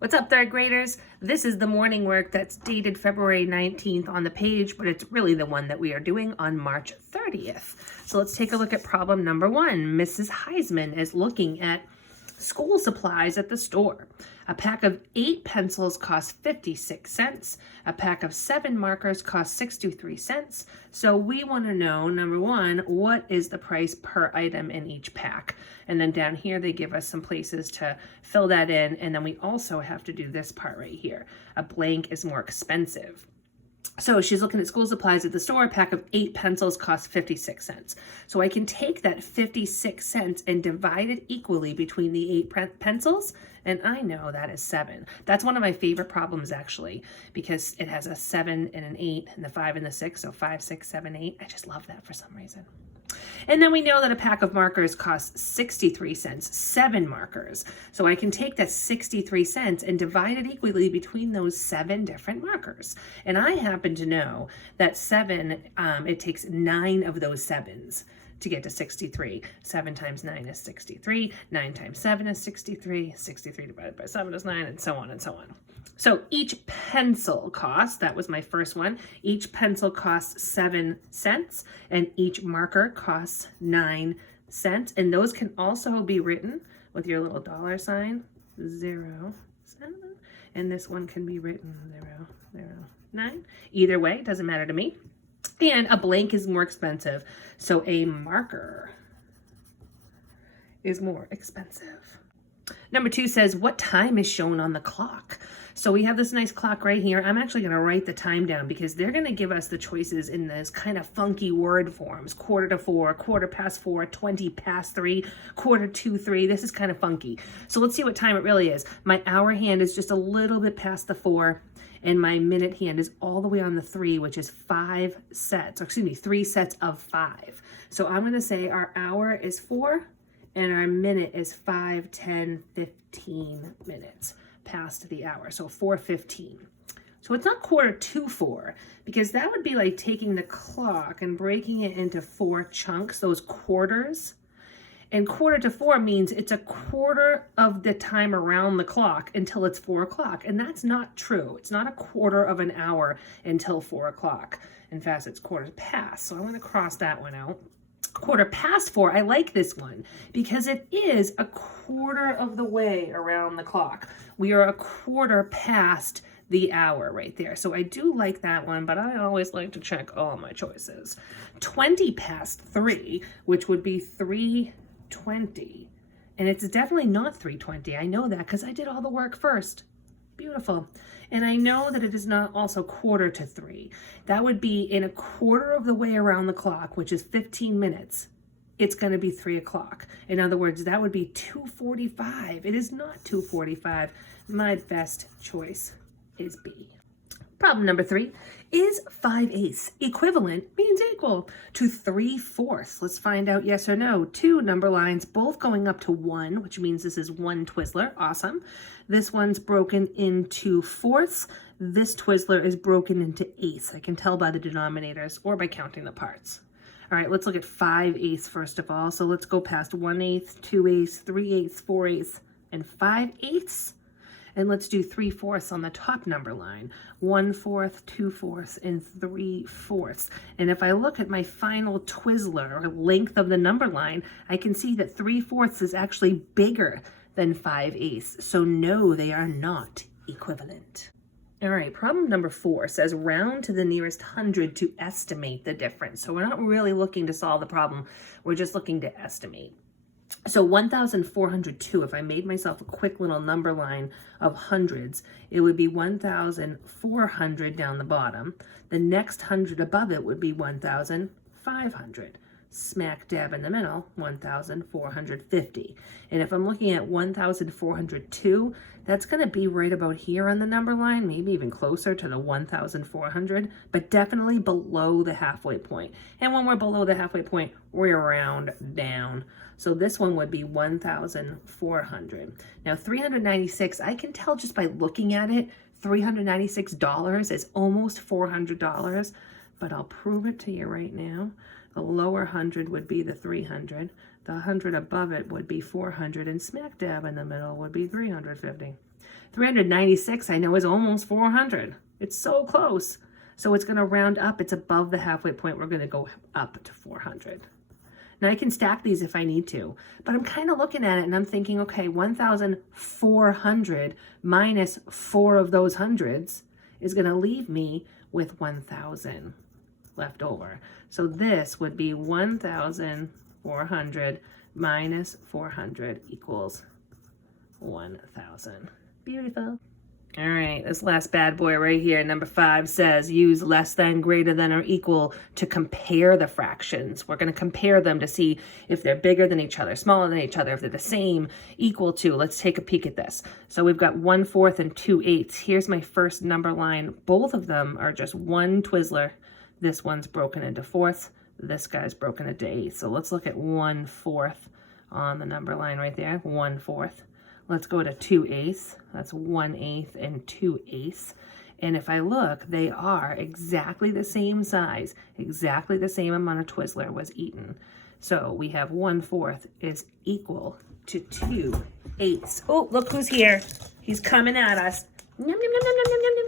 What's up, third graders? This is the morning work that's dated February 19th on the page, but it's really the one that we are doing on March 30th. So let's take a look at problem number 1. Mrs. Heisman is looking at school supplies at the store. A pack of 8 pencils costs 56 cents. A pack of 7 markers costs 63 cents. So we want to know, number 1, what is the price per item in each pack? And then down here, they give us some places to fill that in. And then we also have to do this part right here. A blank is more expensive. So she's looking at school supplies at the store. A pack of 8 pencils costs 56 cents. So I can take that 56 cents and divide it equally between the 8 pencils. And I know that is 7. That's one of my favorite problems, actually, because it has a 7 and an 8 and the 5 and the 6. So 5, 6, 7, 8. I just love that for some reason. And then we know that a pack of markers costs 63 cents, 7 markers. So I can take that 63 cents and divide it equally between those 7 different markers. And I happen to know that 7, it takes 9 of those 7s to get to 63. 7 times 9 is 63. 9 times 7 is 63. 63 divided by 7 is 9, and so on and so on. So each pencil costs, that was my first one, each pencil costs 7 cents, and each marker costs 9 cents. And those can also be written with your little dollar sign, 0, 7. And this one can be written 0, 0, 9. Either way, it doesn't matter to me. And a blank is more expensive, so a marker is more expensive. Number 2 says, what time is shown on the clock? So we have this nice clock right here. I'm actually going to write the time down because they're going to give us the choices in this kind of funky word forms. 3:45, 4:15, 20 past 3, 2:45, 3. This is kind of funky. So let's see what time it really is. My hour hand is just a little bit past the 4. And my minute hand is all the way on the 3, which is 5 sets, or excuse me, 3 sets of 5. So I'm going to say our hour is 4 and our minute is 5, 10, 15 minutes past the hour. So 4:15. So it's not 3:45 because that would be like taking the clock and breaking it into 4 chunks, those quarters. And 3:45 means it's a quarter of the time around the clock until it's 4 o'clock. And that's not true. It's not a quarter of an hour until 4 o'clock. In fact, it's quarter past. So I'm going to cross that one out. 4:15, I like this one because it is a quarter of the way around the clock. We are a quarter past the hour right there. So I do like that one, but I always like to check all my choices. 20 past 3, which would be 3:20. And it's definitely not 3:20. I know that because I did all the work first. Beautiful. And I know that it is not also 2:45. That would be in a quarter of the way around the clock, which is 15 minutes. It's going to be 3 o'clock. In other words, that would be 2:45. It is not 2:45. My best choice is B. Problem number 3, is 5/8 equivalent, means equal to 3/4? Let's find out yes or no. 2 number lines, both going up to 1, which means this is 1 Twizzler. Awesome. This one's broken into fourths. This Twizzler is broken into eighths. I can tell by the denominators or by counting the parts. All right, let's look at 5/8 first of all. So let's go past 1/8, 2/8, 3/8, 4/8, and 5/8. And let's do 3/4 on the top number line. 1/4, 2/4, and 3/4. And if I look at my final Twizzler, or length of the number line, I can see that 3/4 is actually bigger than 5/8. So no, they are not equivalent. All right, problem number 4 says round to the nearest 100 to estimate the difference. So we're not really looking to solve the problem. We're just looking to estimate. So 1,402, if I made myself a quick little number line of hundreds, it would be 1,400 down the bottom. The next 100 above it would be 1,500. Smack dab in the middle, 1,450. And if I'm looking at 1,402, that's going to be right about here on the number line, maybe even closer to the 1,400, but definitely below the halfway point. And when we're below the halfway point, we round down. So this one would be 1,400. Now 396, I can tell just by looking at it, $396 is almost $400, but I'll prove it to you right now. The lower 100 would be the 300. The 100 above it would be 400, and smack dab in the middle would be 350. 396 I know is almost 400. It's so close. So it's going to round up. It's above the halfway point. We're going to go up to 400. Now I can stack these if I need to, but I'm kind of looking at it and I'm thinking, okay, 1,400 minus 4 of those hundreds is going to leave me with 1,000 left over. So this would be 1,400 minus 400 equals 1,000. Beautiful. All right, this last bad boy right here, number 5, says use less than, greater than, or equal to compare the fractions. We're going to compare them to see if they're bigger than each other, smaller than each other, if they're the same, equal to. Let's take a peek at this. So we've got 1/4 and 2/8. Here's my first number line. Both of them are just one Twizzler. This one's broken into fourths. This guy's broken into eighths. So let's look at 1/4 on the number line right there, 1/4. Let's go to 2/8. That's 1/8 and 2/8. And if I look, they are exactly the same size, exactly the same amount of Twizzler was eaten. So we have 1/4 is equal to 2/8. Oh, look who's here. He's coming at us. Nom, nom, nom, nom, nom, nom, nom,